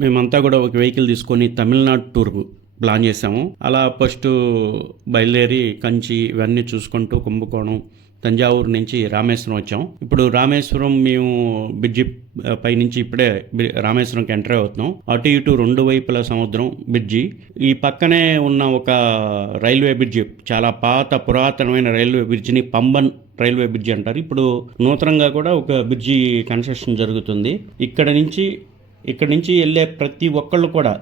మేమంతా కూడా ఒక వెహికల్ తీసుకొని తమిళనాడు టూర్ ప్లాన్ చేసాము. అలా ఫస్ట్ బయలుదేరి కంచి ఇవన్నీ చూసుకుంటూ కుంభకోణం, తంజావూరు నుంచి రామేశ్వరం వచ్చాం. ఇప్పుడు రామేశ్వరం మేము బ్రిడ్జి పై నుంచి ఇప్పుడే రామేశ్వరంకి ఎంటర్ అవుతున్నాం. అటు ఇటు రెండు వైపుల సముద్రం, బ్రిడ్జి. ఈ పక్కనే ఉన్న ఒక రైల్వే బ్రిడ్జి, చాలా పురాతనమైన రైల్వే బ్రిడ్జిని పంబన్ రైల్వే బ్రిడ్జి అంటారు. ఇప్పుడు నూతనంగా కూడా ఒక బ్రిడ్జి కన్స్ట్రక్షన్ జరుగుతుంది. ఇక్కడ నుంచి వెళ్ళే ప్రతి ఒక్కళ్ళు కూడా,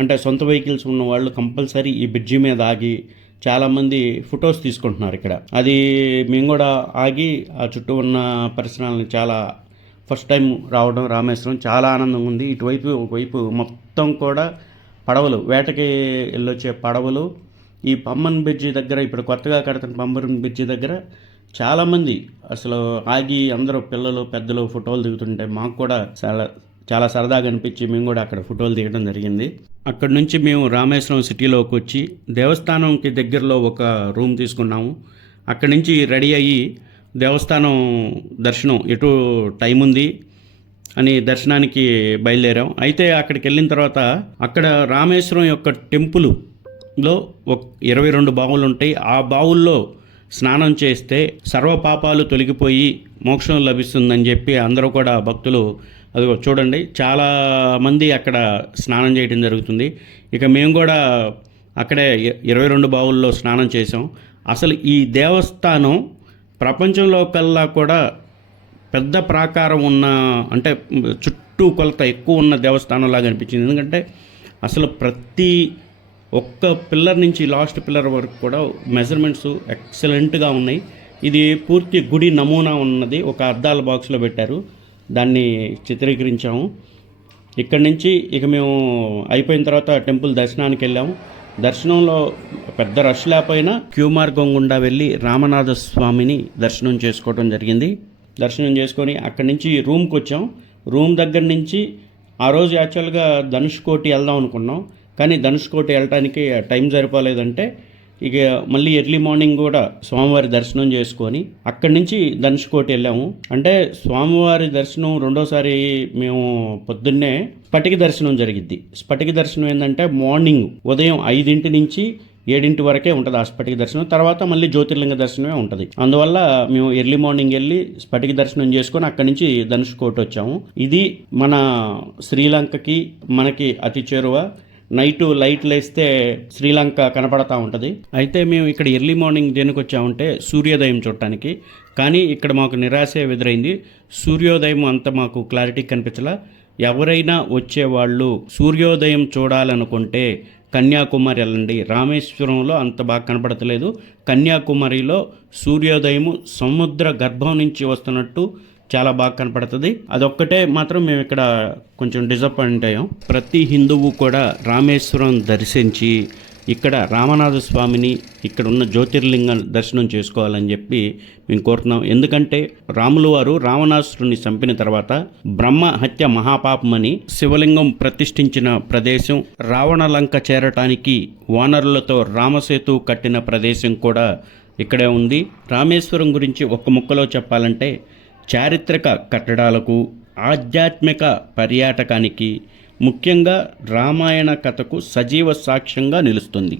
అంటే సొంత వెహికల్స్ ఉన్న వాళ్ళు కంపల్సరీ ఈ బ్రిడ్జి మీద ఆగి చాలామంది ఫొటోస్ తీసుకుంటున్నారు ఇక్కడ. అది మేము కూడా ఆగి ఆ చుట్టూ ఉన్న పరిసరాలను ఫస్ట్ టైం రావడం రామేశ్వరం చాలా ఆనందంగా ఉంది. ఒకవైపు మొత్తం కూడా పడవలు, వేటకి వెళ్ళొచ్చే పడవలు. ఈ పంబన్ బ్రిడ్జి దగ్గర, ఇప్పుడు కొత్తగా కడుతున్న పంబన్ బ్రిడ్జి దగ్గర చాలామంది అసలు ఆగి అందరూ పిల్లలు పెద్దలు ఫోటోలు దిగుతుంటే మాకు కూడా చాలా సరదాగా అనిపించి మేము కూడా అక్కడ ఫోటోలు దిగడం జరిగింది. అక్కడ నుంచి మేము రామేశ్వరం సిటీలోకి వచ్చి దేవస్థానంకి దగ్గరలో ఒక రూమ్ తీసుకున్నాము. అక్కడి నుంచి రెడీ అయ్యి దేవస్థానం దర్శనం ఎటు టైం ఉంది అని దర్శనానికి బయలుదేరాం. అయితే అక్కడికి వెళ్ళిన తర్వాత అక్కడ రామేశ్వరం యొక్క టెంపుల్లో 22 బావులు ఉంటాయి. ఆ బావుల్లో స్నానం చేస్తే సర్వ పాపాలు తొలగిపోయి మోక్షం లభిస్తుందని చెప్పి అందరూ కూడా భక్తులు, అదిగో చూడండి, చాలామంది అక్కడ స్నానం చేయడం జరుగుతుంది. ఇక మేము కూడా అక్కడే 22 బావుల్లో స్నానం చేసాం. అసలు ఈ దేవస్థానం ప్రపంచంలో కల్లా కూడా పెద్ద ప్రాకారం ఉన్న, అంటే చుట్టూ కొలత ఎక్కువ ఉన్న దేవస్థానంలాగా అనిపించింది. ఎందుకంటే అసలు ప్రతి ఒక్క పిల్లర్ నుంచి లాస్ట్ పిల్లర్ వరకు కూడా మెజర్మెంట్స్ ఎక్సలెంట్గా ఉన్నాయి. ఇది పూర్తి గుడి నమూనా ఉన్నది, ఒక అద్దాల బాక్స్లో పెట్టారు, దాన్ని చిత్రీకరించాము. ఇక్కడి నుంచి ఇక మేము అయిపోయిన తర్వాత టెంపుల్ దర్శనానికి వెళ్ళాము. దర్శనంలో పెద్ద రష్ లేకపోయినా క్యూ మార్గం గుండా వెళ్ళి రామనాథ స్వామిని దర్శనం చేసుకోవడం జరిగింది. దర్శనం చేసుకొని అక్కడి నుంచి రూమ్కి వచ్చాం. రూమ్ దగ్గర నుంచి ఆ రోజు యాక్చువల్గా ధనుష్కోటి వెళ్దాం అనుకున్నాం, కానీ ధనుష్కోటి వెళ్ళటానికి టైం సరిపోలేదంటే ఇక మళ్ళీ ఎర్లీ మార్నింగ్ కూడా స్వామివారి దర్శనం చేసుకొని అక్కడి నుంచి ధనుష్కోటి వెళ్ళాము. అంటే స్వామివారి దర్శనం రెండోసారి మేము పొద్దున్నే స్ఫటిక దర్శనం జరిగిద్ది. స్ఫటిక దర్శనం ఏంటంటే మార్నింగ్ ఉదయం 5 నుంచి 7 వరకే ఉంటుంది ఆ స్ఫటిక దర్శనం. తర్వాత మళ్ళీ జ్యోతిర్లింగ దర్శనమే ఉంటుంది. అందువల్ల మేము ఎర్లీ మార్నింగ్ వెళ్ళి స్ఫటిక దర్శనం చేసుకొని అక్కడి నుంచి ధనుష్కోటి వచ్చాము. ఇది మన శ్రీలంకకి మనకి అతి చేరువ. నైటు లైట్లు వేస్తే శ్రీలంక కనపడతా ఉంటుంది. అయితే మేము ఇక్కడ ఎర్లీ మార్నింగ్ దేనికి వచ్చామంటే సూర్యోదయం చూడటానికి. కానీ ఇక్కడ మాకు నిరాశ ఎదురైంది. సూర్యోదయం అంత మాకు క్లారిటీ కనిపించలా. ఎవరైనా వచ్చేవాళ్ళు సూర్యోదయం చూడాలనుకుంటే కన్యాకుమారి వెళ్ళండి. రామేశ్వరంలో అంత బాగా కనపడతలేదు. కన్యాకుమారిలో సూర్యోదయం సముద్ర గర్భం నుంచి వస్తున్నట్టు చాలా బాగా కనపడుతుంది. అదొక్కటే మాత్రం మేము ఇక్కడ కొంచెం డిసప్పాయింట్ అయ్యాం. ప్రతి హిందువు కూడా రామేశ్వరం దర్శించి ఇక్కడ రామనాథ స్వామిని, ఇక్కడ ఉన్న జ్యోతిర్లింగ దర్శనం చేసుకోవాలని చెప్పి మేము కోరుతున్నాం. ఎందుకంటే రాములు వారు రావణాసురుని చంపిన తర్వాత బ్రహ్మ హత్య మహాపాపమని శివలింగం ప్రతిష్ఠించిన ప్రదేశం, రావణలంక చేరటానికి వానరులతో రామసేతు కట్టిన ప్రదేశం కూడా ఇక్కడే ఉంది. రామేశ్వరం గురించి ఒక్క ముక్కలో చెప్పాలంటే చారిత్రక కట్టడాలకు, ఆధ్యాత్మిక పర్యాటకానికి, ముఖ్యంగా రామాయణ కథకు సజీవ సాక్ష్యంగా నిలుస్తుంది.